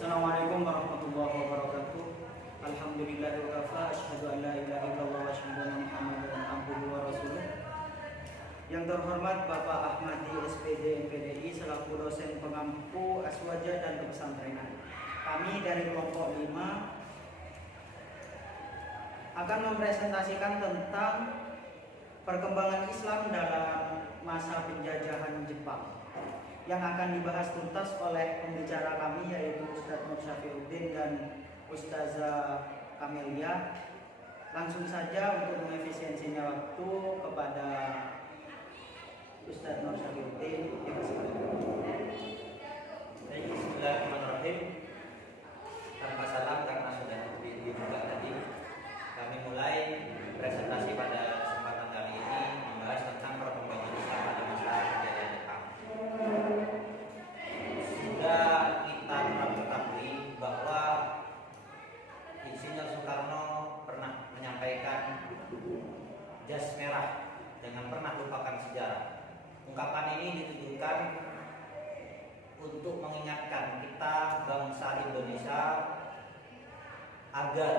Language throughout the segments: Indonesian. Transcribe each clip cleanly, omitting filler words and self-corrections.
Assalamualaikum warahmatullahi wabarakatuh. Alhamdulillahi wa kafa, asyhadu an la ilaha illallah wa asyhadu anna Muhammadan abduhu wa rasuluh. Yang terhormat Bapak Ahmadi SPD MPDI selaku dosen pengampu aswaja dan kepesantrenan. Kami dari kelompok 5 akan mempresentasikan tentang perkembangan Islam dalam masa penjajahan Jepang, yang akan dibahas tuntas oleh pembicara kami yaitu Ustadz Nur Syafiuddin dan Ustazah Kamelia. Langsung saja untuk mengefisiensinya waktu kepada Ustadz Nur Syafiuddin. Bismillahirrahmanirrahim. Tanpa salam karena sudah dibuka tadi, kami mulai presentasi pada kesempatan kali ini membahas tentang perkembangan Islam pada masa penjajahan Jepang. Sudah kita ketahui bahwa Insinyur Soekarno pernah menyampaikan jas merah dengan pernah lupakan sejarah. Ungkapan ini ditujukan untuk mengingatkan kita bangsa Indonesia agar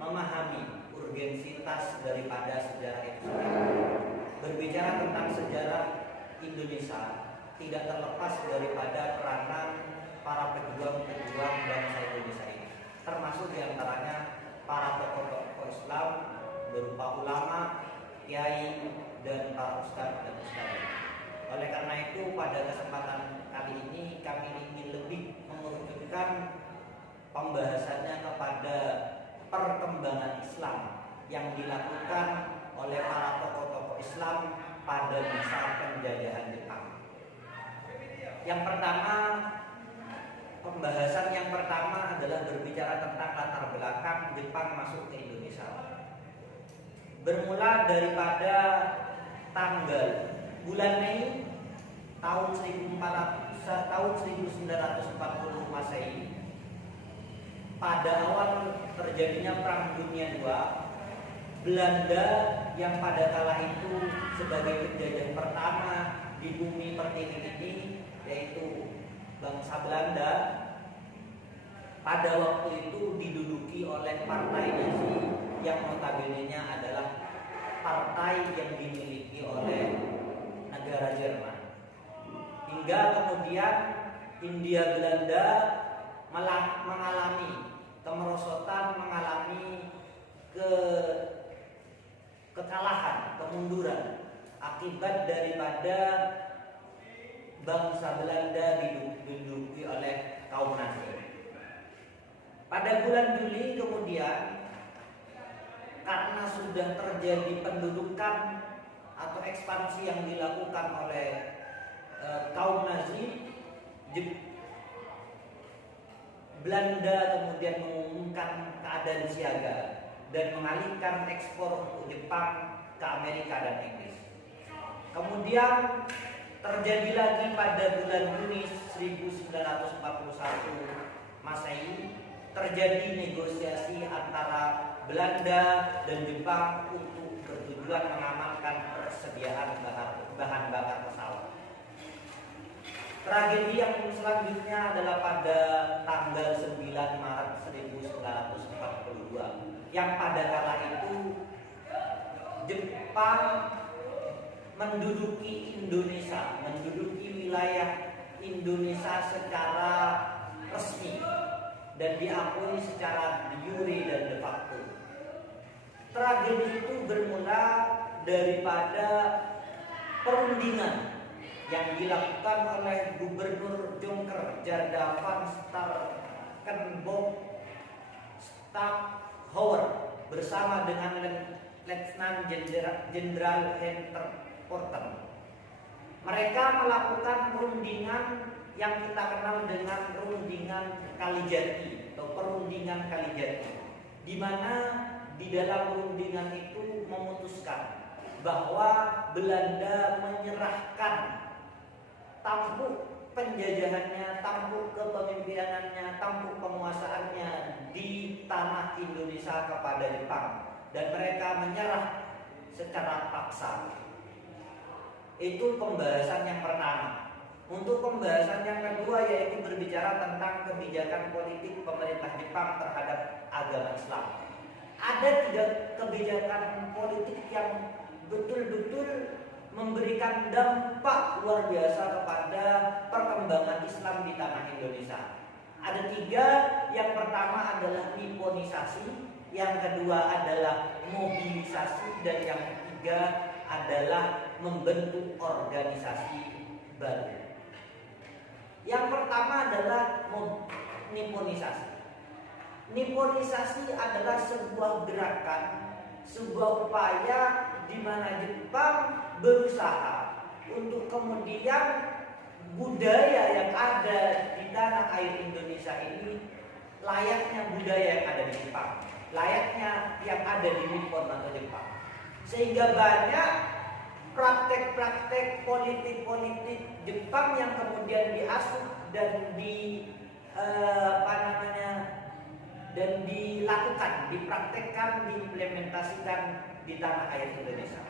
memahami urgensitas daripada sejarah itu sendiri. Berbicara tentang sejarah Indonesia tidak terlepas daripada peranan para pejuang-pejuang bangsa Indonesia ini, termasuk diantaranya para tokoh-tokoh Islam berupa ulama, kiai, dan para ustadz dan ustadzah. Oleh karena itu pada kesempatan kali ini kami ingin lebih mengerucutkan pembahasannya kepada perkembangan Islam yang dilakukan oleh para tokoh-tokoh Islam pada masa penjajahan Jepang. Yang pertama, pembahasan yang pertama adalah berbicara tentang latar belakang Jepang masuk ke Indonesia. Bermula daripada tanggal bulan Mei tahun 1940 Masehi. Pada awal terjadinya Perang Dunia II, Belanda yang pada kala itu sebagai penjajah pertama di bumi pertiwi ini, yaitu bangsa Belanda, pada waktu itu diduduki oleh partai Nazi yang notabene-nya adalah partai yang dimiliki oleh negara Jerman. Hingga kemudian Hindia Belanda mengalami kemerosotan, mengalami kekalahan, kemunduran akibat daripada bangsa Belanda diduduki oleh kaum Nazi. Pada bulan Juli kemudian, karena sudah terjadi pendudukan atau ekspansi yang dilakukan oleh kaum Nazi, Belanda kemudian mengumumkan keadaan siaga dan mengalihkan ekspor untuk Jepang ke Amerika dan Inggris. Kemudian terjadi lagi pada bulan Juni 1941 Masehi, terjadi negosiasi antara Belanda dan Jepang untuk bertujuan mengamankan persediaan bahan bakar pesawat. Tragedi yang selanjutnya adalah pada tanggal 9 Maret 1942, yang pada kala itu Jepang menduduki Indonesia, menduduki wilayah Indonesia secara resmi dan diakui secara de jure dan de facto. Tragedi itu bermula daripada perundingan yang dilakukan oleh Gubernur Jonker Jardavan Stackhauer bersama dengan Letnan Jenderal Hunter Porter. Mereka melakukan perundingan yang kita kenal dengan perundingan Kalijati atau perundingan Kalijati, di mana di dalam perundingan itu memutuskan bahwa Belanda menyerahkan tampuk penjajahannya, tampuk kepemimpinannya, tampuk penguasaannya di tanah Indonesia kepada Jepang, dan mereka menyerah secara paksa. Itu pembahasan yang pertama. Untuk pembahasan yang kedua yaitu berbicara tentang kebijakan politik pemerintah Jepang terhadap agama Islam. Ada 3 kebijakan politik yang betul-betul memberikan dampak luar biasa kepada perkembangan Islam di tanah Indonesia. Ada 3, yang pertama adalah Nipponisasi, yang kedua adalah mobilisasi, dan yang ketiga adalah membentuk organisasi baru. Yang pertama adalah Nipponisasi. Nipponisasi adalah sebuah gerakan, sebuah upaya di mana Jepang berusaha untuk kemudian budaya yang ada di tanah air Indonesia ini layaknya budaya yang ada di Jepang, layaknya yang ada di Nippon atau Jepang. Sehingga banyak praktek-praktek politik Jepang yang kemudian diasuh dan dilakukan, dipraktekkan, diimplementasikan di tanah air Indonesia.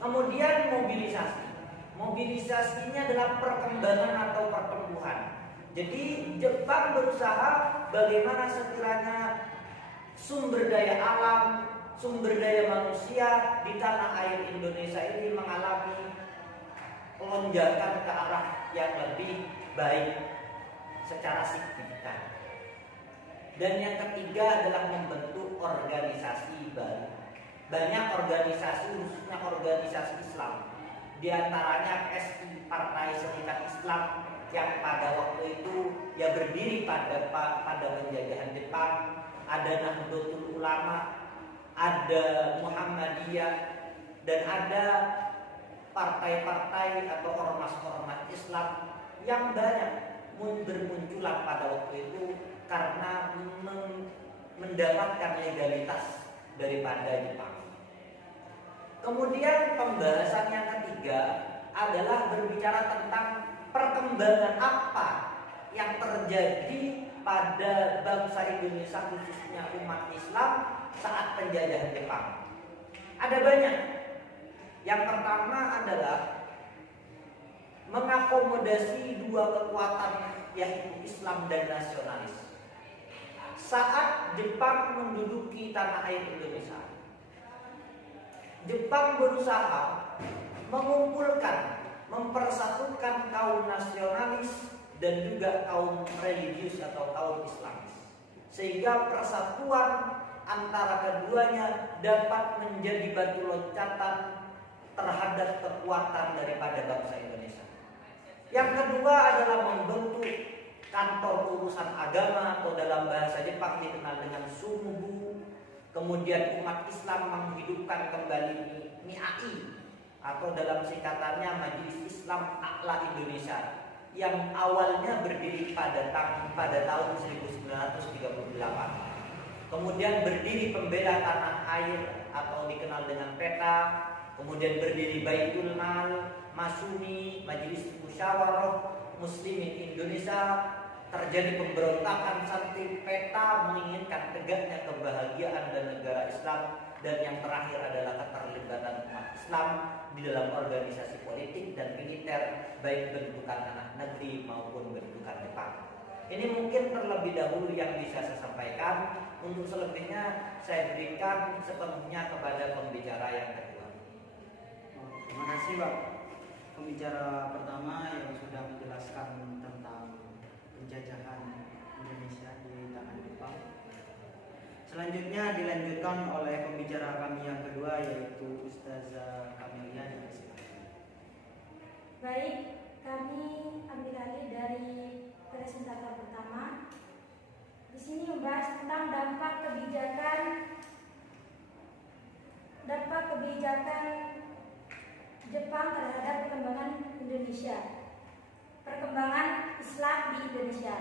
Kemudian mobilisasi. Mobilisasinya adalah perkembangan atau pertumbuhan. Jadi Jepang berusaha bagaimana sekiranya sumber daya alam, sumber daya manusia di tanah air Indonesia ini mengalami lonjakan ke arah yang lebih baik secara signifikan. Dan yang ketiga adalah membentuk organisasi baru. Banyak organisasi, khususnya organisasi Islam, di antaranya PSI, Partai Serikat Islam, yang pada waktu itu ya berdiri pada penjajahan Jepang. Ada Nahdlatul Ulama, ada Muhammadiyah, dan ada partai-partai atau ormas-ormas Islam yang banyak bermunculan pada waktu itu karena mendapatkan legalitas daripada Jepang. Kemudian pembahasan yang ketiga adalah berbicara tentang perkembangan apa yang terjadi pada bangsa Indonesia, khususnya umat Islam saat penjajahan Jepang. Ada banyak. Yang pertama adalah mengakomodasi 2 kekuatan, yaitu Islam dan nasionalis. Saat Jepang menduduki tanah air Indonesia, Jepang berusaha mengumpulkan, mempersatukan kaum nasionalis dan juga kaum religius atau kaum Islamis, sehingga persatuan antara keduanya dapat menjadi batu loncatan terhadap kekuatan daripada bangsa Indonesia. Yang kedua adalah membentuk kantor urusan agama atau dalam bahasa Jepang dikenal dengan Sumubu. Kemudian umat Islam menghidupkan kembali MIAI atau dalam singkatannya Majelis Islam A'la Indonesia, yang awalnya berdiri pada tahun 1938. Kemudian berdiri Pembela Tanah Air atau dikenal dengan PETA. Kemudian berdiri Baitul Mal, Masumi, Majelis Musyawarah Muslimin Indonesia. Terjadi pemberontakan sampai PETA menginginkan tegaknya kebahagiaan dan negara Islam. Dan yang terakhir adalah keterlibatan umat Islam di dalam organisasi politik dan militer, baik bentukan anak negeri maupun bentukan Jepang. Ini mungkin terlebih dahulu yang bisa saya sampaikan. Untuk selebihnya saya berikan sepenuhnya kepada pembicara yang kedua. Terima kasih Pak. Pembicara pertama yang sudah menjelaskan tentang penjajahan Indonesia di tanah Jepang. Selanjutnya dilanjutkan oleh pembicara kami yang kedua, yaitu Ustazah Kamelia. Baik, kami ambil alih dari presentator pertama. Di sini membahas tentang dampak kebijakan Jepang terhadap perkembangan Indonesia, perkembangan Islam di Indonesia.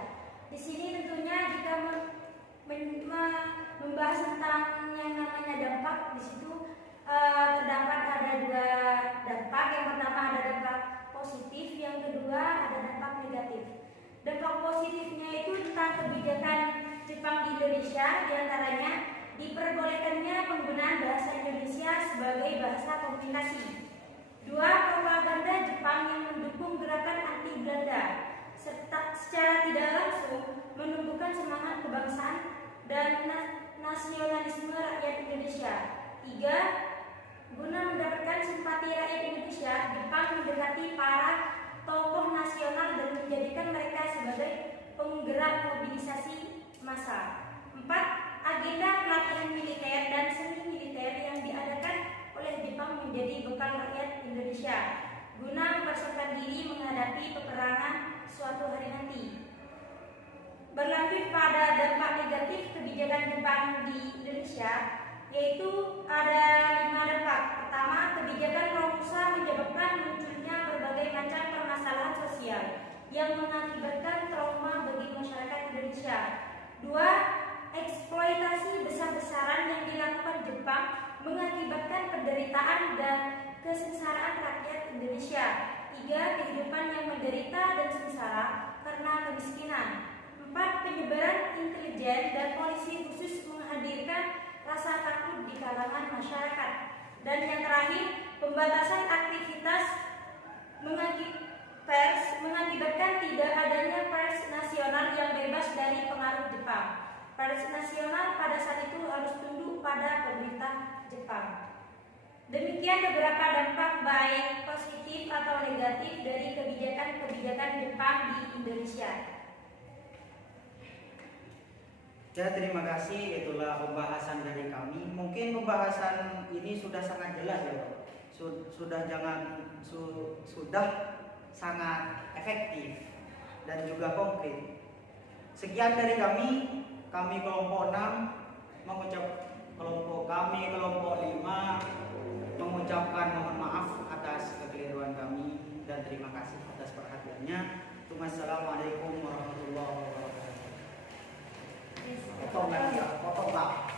Di sini tentunya jika membahas tentang yang namanya dampak, di situ terdapat ada 2 dampak. Yang pertama ada dampak positif, yang kedua ada dampak negatif. Dampak positifnya itu tentang kebijakan Jepang di Indonesia, diantaranya diperbolehkannya penggunaan bahasa Indonesia sebagai bahasa komunikasi. 2. Propaganda Jepang yang mendukung gerakan anti Belanda, serta secara tidak langsung menumbuhkan semangat kebangsaan dan nasionalisme rakyat Indonesia. 3. Guna mendapatkan simpati rakyat Indonesia, Jepang mendekati para tokoh nasional dan menjadikan mereka sebagai penggerak mobilisasi massa. 4. Agenda pelatihan militer dan seni militer yang diadakan oleh Jepang menjadi bekal rakyat Indonesia guna mempersiapkan diri menghadapi peperangan suatu hari nanti. Berlanjut pada dampak negatif kebijakan Jepang di Indonesia, yaitu ada 5 dampak. Pertama, kebijakan Romusa menyebabkan munculnya berbagai macam permasalahan sosial yang mengakibatkan trauma bagi masyarakat Indonesia. 2. Eksploitasi besar-besaran yang dilakukan Jepang mengakibatkan penderitaan dan kesengsaraan rakyat Indonesia. 3. Kehidupan yang menderita dan sengsara karena kemiskinan. 4. Penyebaran intelijen dan polisi khusus menghadirkan rasa takut di kalangan masyarakat. Dan yang terakhir, pembatasan aktivitas pers mengakibatkan tidak adanya pers nasional yang bebas dari pengaruh Jepang. Pers nasional pada saat itu harus tunduk pada pemerintah Jepang. Demikian beberapa dampak baik positif atau negatif dari kebijakan-kebijakan Jepang di Indonesia. Ya, terima kasih. Itulah pembahasan dari kami. Mungkin pembahasan ini sudah sangat jelas ya, Pak. Sudah sangat efektif dan juga konkret. Sekian dari kami kelompok 6 kelompok 5 mengucapkan mohon maaf atas kekeliruan kami dan terima kasih atas perhatiannya. Wassalamualaikum warahmatullahi wabarakatuh. Potong lagi ya, potong lah.